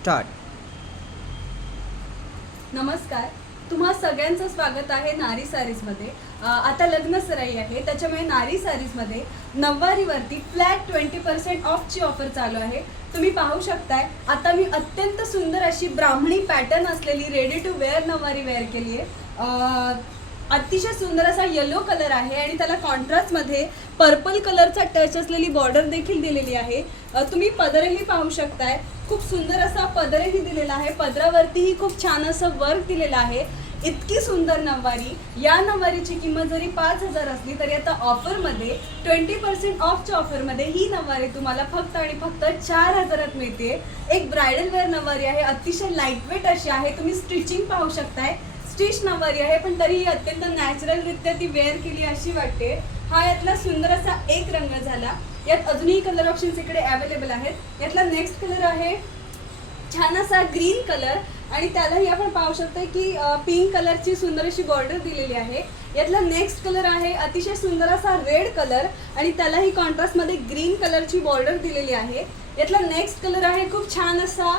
Start नमस्कार. तुम्हा सगळ्यांचं स्वागत आहे नारी सारीजमध्ये. आता लग्न सराई आहे. त्याच्यामुळे नारी सारीजमध्ये नववारीवरती फ्लॅट ट्वेंटी पर्सेंट ऑफची ऑफर चालू आहे. तुम्ही पाहू शकताय आता मी अत्यंत सुंदर अशी ब्राह्मणी पॅटर्न असलेली ready to wear nauvari wear केली आहे अतिशय सुंदर असा येलो कलर आहे आणि त्याला कॉन्ट्रास्टमध्ये पर्पल कलरचा टच असलेली बॉर्डर देखील दिलेली आहे. तुम्ही पदरही पाहू शकताय. खूप सुंदर असा पदरही दिलेला आहे. पदरावरतीही खूप छान असं वर्क दिलेलं आहे. इतकी सुंदर नऊवारी. या नऊवारीची किंमत जरी पाच हजार असली तरी आता ऑफरमध्ये ट्वेंटी पर्सेंट ऑफच्या ऑफरमध्ये ही नऊवारी तुम्हाला फक्त आणि फक्त चार हजारात मिळते. एक ब्रायडल वेअर नऊवारी आहे. अतिशय लाईटवेट अशी आहे. तुम्ही स्टिचिंग पाहू शकताय. स्टिच नऊवारी आहे पण तरीही अत्यंत नॅचरलरित्या ती वेअर केली अशी वाटते. हा यातला सुंदर असा एक रंग झाला. यात अजूनही कलर ऑप्शन्स इकडे अवेलेबल आहेत. यातला नेक्स्ट कलर आहे छान असा ग्रीन कलर आणि त्यालाही आपण पाहू शकतो की पिंक कलरची सुंदर अशी बॉर्डर दिलेली आहे. यातला नेक्स्ट कलर आहे अतिशय सुंदर असा रेड कलर आणि त्यालाही कॉन्ट्रास्टमध्ये ग्रीन कलरची बॉर्डर दिलेली आहे. यातला नेक्स्ट कलर आहे खूप छान असा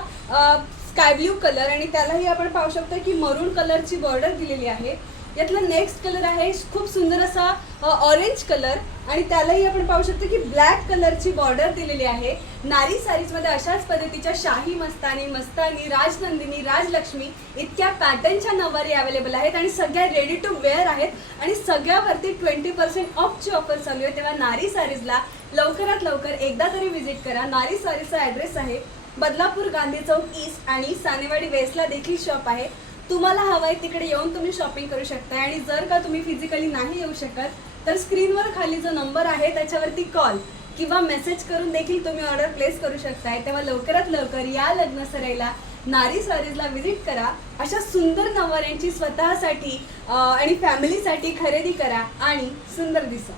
स्काय ब्ल्यू कलर आणि त्यालाही आपण पाहू शकतो की मरून कलरची बॉर्डर दिलेली आहे. यातला नेक्स्ट कलर आहे खूप सुंदर असा ऑरेंज कलर आणि त्यालाही आपण पाहू शकतो की ब्लॅक कलरची बॉर्डर दिलेली आहे. नारी सारीजमध्ये अशाच पद्धतीच्या शाही मस्तानी मस्तानी राजनंदिनी राजलक्ष्मी इतक्या पॅटर्नच्या नऊवारी अवेलेबल आहेत आणि सगळ्या रेडी टू वेअर आहेत आणि सगळ्यावरती ट्वेंटी पर्सेंट ऑफची ऑफर चालू आहे. तेव्हा नारी सारीजला लवकरात लवकर एकदा तरी व्हिजिट करा. नारी सारीजचा ॲड्रेस आहे बदलापूर गांधी चौक ईस्ट आणि सानेवाडी वेस्टला देखील शॉप आहे. तुम्हाला हवं आहे तिकडे येऊन तुम्ही शॉपिंग करू शकता आणि जर का तुम्ही फिजिकली नाही येऊ शकत तर स्क्रीनवर खाली जो नंबर आहे त्याच्यावरती कॉल किंवा मेसेज करून देखील तुम्ही ऑर्डर प्लेस करू शकताय. तेव्हा लवकरात लवकर या लग्न सराईला नारी सारीजला व्हिजिट करा. अशा सुंदर नवऱ्यांची स्वतःसाठी आणि फॅमिलीसाठी खरेदी करा आणि सुंदर दिसा.